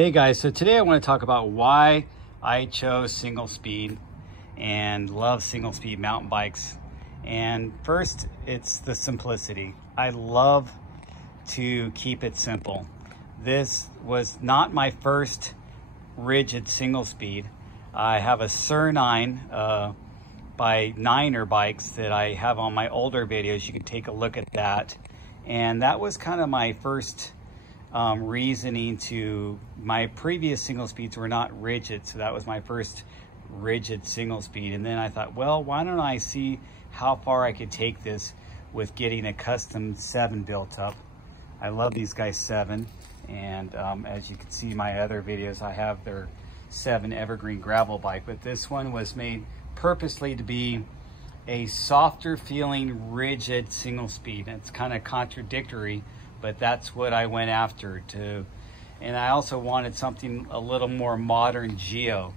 Hey guys, so today I want to talk about why I chose single speed and love single speed mountain bikes. And first, it's the simplicity. I love to keep it simple. This was not my first rigid single speed. I have a Sur 9 by Niner bikes that I have on my older videos. You can take a look at that. And that was kind of my first reasoning to my previous single speeds were not rigid. So that was my first rigid single speed. And then I thought, well, why don't I see how far I could take this with getting a custom 7 built up. I love these guys 7. And as you can see my other videos, I have their 7 evergreen gravel bike, but this one was made purposely to be a softer feeling rigid single speed. It's kind of contradictory, but that's what I went after to. And I also wanted something a little more modern geo.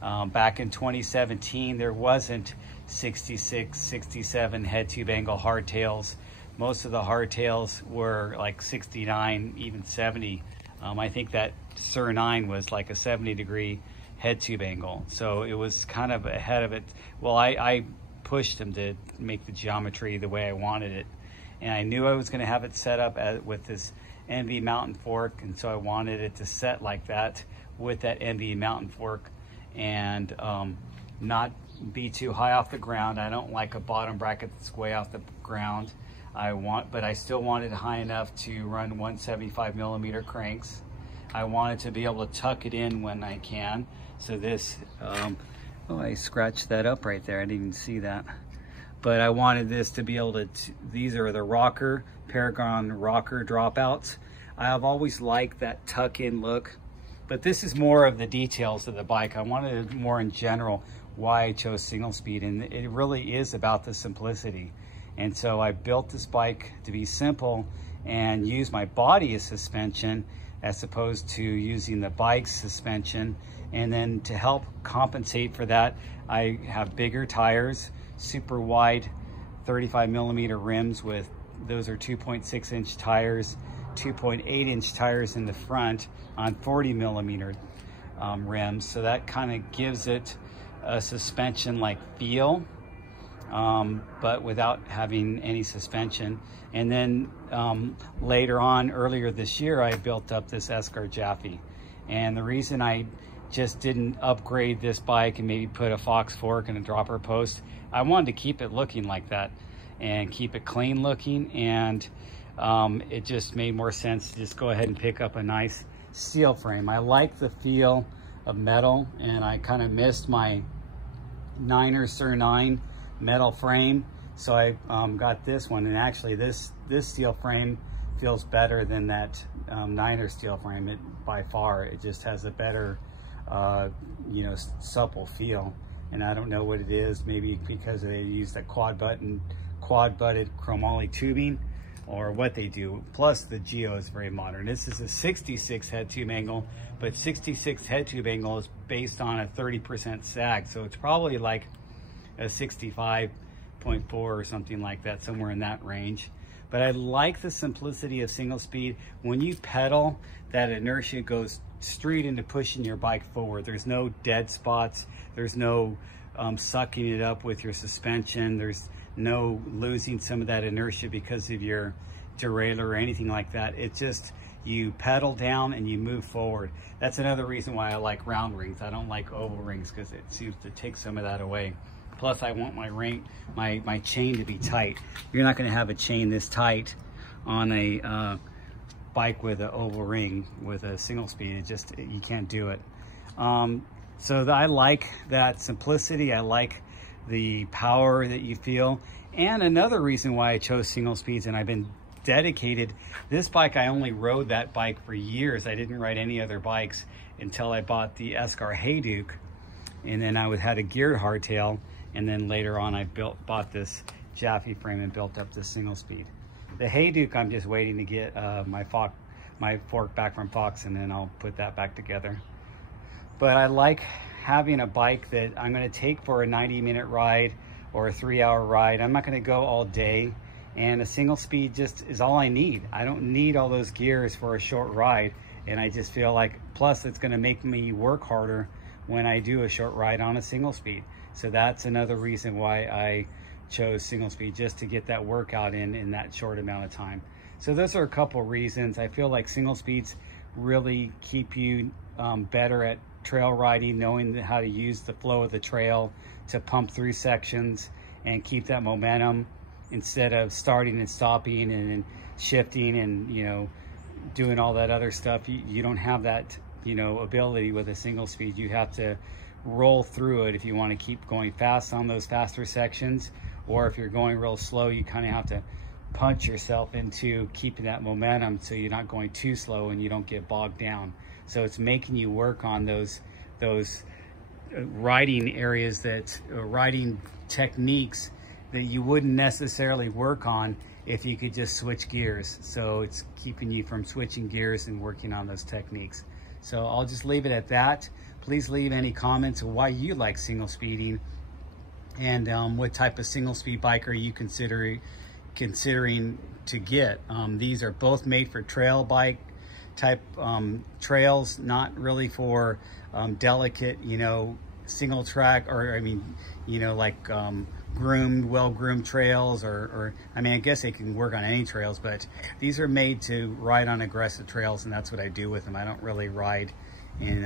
Back in 2017, there wasn't 66, 67 head tube angle hardtails. Most of the hardtails were like 69, even 70. I think that Sur 9 was like a 70-degree head tube angle. So it was kind of ahead of it. Well, I pushed them to make the geometry the way I wanted it. And I knew I was going to have it set up with this NV mountain fork, and so I wanted it to set like that with that NV mountain fork and not be too high off the ground. I don't like a bottom bracket that's way off the ground. But I still wanted it high enough to run 175mm cranks. I wanted to be able to tuck it in when I can. So this, oh, I scratched that up right there. I didn't even see that. But I wanted this to be able to, these are the Paragon rocker dropouts. I have always liked that tuck-in look, but this is more of the details of the bike. I wanted more in general why I chose single speed, and it really is about the simplicity. And so I built this bike to be simple and use my body as suspension as opposed to using the bike's suspension. And then to help compensate for that, I have bigger tires, super wide 35mm rims with, those are 2.6-inch tires, 2.8-inch tires in the front on 40mm rims. So that kind of gives it a suspension-like feel, but without having any suspension. And then later on, earlier this year, I built up this Escar Jaffe. And the reason I just didn't upgrade this bike and maybe put a Fox fork and a dropper post, I wanted to keep it looking like that and keep it clean looking. And it just made more sense to just go ahead and pick up a nice steel frame. I like the feel of metal, and I kind of missed my Niner Sur 9 metal frame. So I got this one, and actually this steel frame feels better than that Niner steel frame. By far, it just has a better supple feel. And I don't know what it is, maybe because they use that quad-butted chromoly tubing or what they do. Plus the geo is very modern. This is a 66 head tube angle, but 66 head tube angle is based on a 30% sag. So it's probably like a 65.4 or something like that, somewhere in that range. But I like the simplicity of single speed. When you pedal, that inertia goes straight into pushing your bike forward. There's no dead spots. There's no sucking it up with your suspension. There's no losing some of that inertia because of your derailleur or anything like that. It's just, you pedal down and you move forward. That's another reason why I like round rings. I don't like oval rings because it seems to take some of that away. Plus I want my chain to be tight. You're not gonna have a chain this tight on a bike with an oval ring with a single speed. You can't do it. So I like that simplicity. I like the power that you feel. And another reason why I chose single speeds, and I've been dedicated, this bike, I only rode that bike for years. I didn't ride any other bikes until I bought the Escar Hayduke. And then I had a geared hardtail. And then later on, I bought this Jaffe frame and built up this single speed. The Hayduke, I'm just waiting to get my fork back from Fox, and then I'll put that back together. But I like having a bike that I'm gonna take for a 90-minute ride or a 3-hour ride. I'm not gonna go all day, and a single speed just is all I need. I don't need all those gears for a short ride. And I just feel like Plus, it's going to make me work harder when I do a short ride on a single speed. So that's another reason why I chose single speed, just to get that workout in that short amount of time. So those are a couple reasons. I feel like single speeds really keep you better at trail riding, knowing how to use the flow of the trail to pump through sections and keep that momentum, instead of starting and stopping and shifting and, you know, doing all that other stuff. You don't have that, you know, ability with a single speed. You have to roll through it if you want to keep going fast on those faster sections, or if you're going real slow, you kind of have to punch yourself into keeping that momentum so you're not going too slow and you don't get bogged down. So it's making you work on those riding areas, that riding techniques that you wouldn't necessarily work on if you could just switch gears. So it's keeping you from switching gears and working on those techniques. So I'll just leave it at that. Please leave any comments of why you like single speeding, and what type of single speed bike are you considering to get. These are both made for trail bike type trails, not really for delicate, you know, single track, or I mean, you know, like well-groomed trails, or I mean, I guess they can work on any trails, but these are made to ride on aggressive trails, and that's what I do with them. I don't really ride in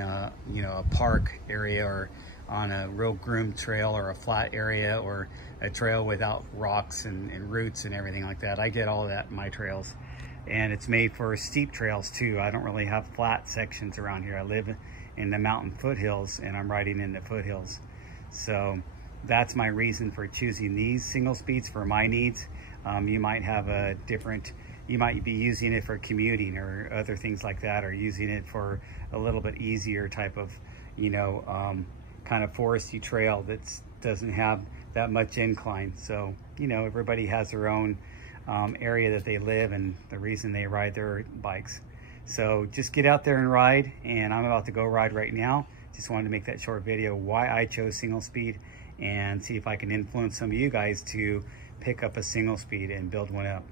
you know, a park area or on a real groomed trail or a flat area or a trail without rocks and roots and everything like that. I get all of that in my trails. And it's made for steep trails too. I don't really have flat sections around here. I live in the mountain foothills, and I'm riding in the foothills. So that's my reason for choosing these single speeds for my needs. You might have a different, you might be using it for commuting or other things like that, or using it for a little bit easier type of, you know, kind of foresty trail that doesn't have that much incline. So, you know, everybody has their own area that they live and the reason they ride their bikes. So just get out there and ride, and I'm about to go ride right now. Just wanted to make that short video why I chose single speed, and see if I can influence some of you guys to pick up a single speed and build one up.